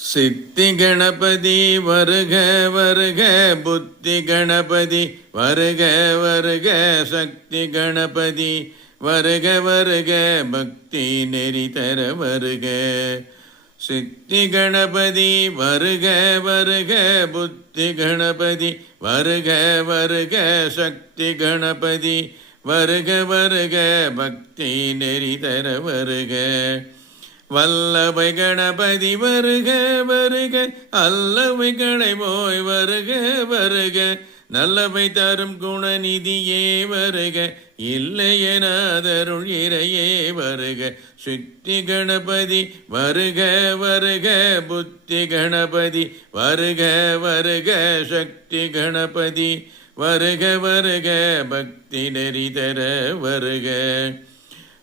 சித்தி கணபதி வருக வருக, புத்தி கணபதி வருக வருக, சக்தி கணபதி வருக வருக, பக்தி நெறி தர வருக. சித்தி கணபதி வருக வருக, புத்தி கணபதி வருக வருக, சக்தி கணபதி வருக வருக, பக்தி நெறி தர வருக. வல்லவை கணபதி வருக வருக, அல்லவை கணை போய் வருக வருக, நல்லவை தரும் குணநிதியே வருக, இல்லையெனாதருள் இறையே வருக. சித்தி கணபதி வருக வருக, புத்தி கணபதி வருக வருக, சக்தி கணபதி வருக வருக, பக்தி நெறி தர வருக.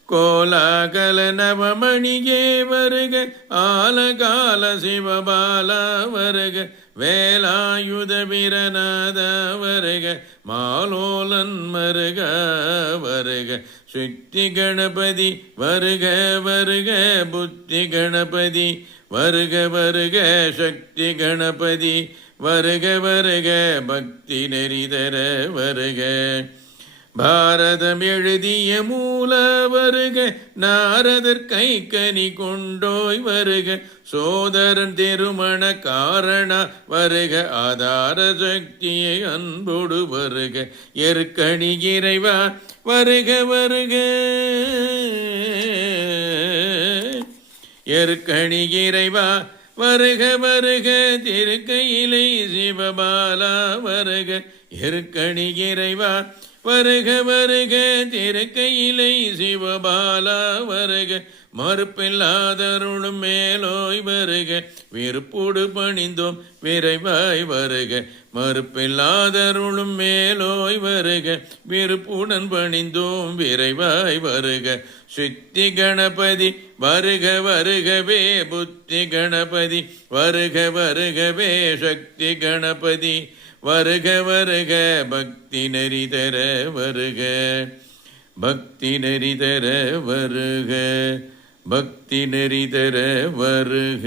கோலாகல நவமணியே வருக, ஆலகால சிவபாலா வருக, வேலாயுத வீரநாத வருக, மாலோலன் மருக வருக. சித்தி கணபதி வருக வருக, புத்தி கணபதி வருக வருக, சக்தி கணபதி வருக வருக, பக்தி நெறி தர வருக. பாரதம் எழுதிய மூல வருக, நாரதர் கை கனி கொண்டோய் வருக, சோதரன் திருமண காரண வருக, ஆதார சக்தியை அன்போடு வருக, எருக்கணி இறைவா வருக வருக, எருக்கணி இறைவா வருக வருக, திருக்கையிலை சிவபாலா வருக, எருக்கணி இறைவா வருக வருக, திருக்கையிலை சிவபாலா வருக, மறுப்பில்லாதருளும் மேலோய் வருக, விருப்போடு பணிந்தோம் விரைவாய் வருக, மறுப்பில்லாதருளும் மேலோய் வருக, விருப்புடன் பணிந்தோம் விரைவாய் வருக. சித்தி கணபதி வருக வருகவே, புத்தி கணபதி வருக வருகவே, சக்தி கணபதி வருக வருக, பக்தி நெறி தர வருக, பக்தி நெறி தர வருக, பக்தி நெறி தர வருக.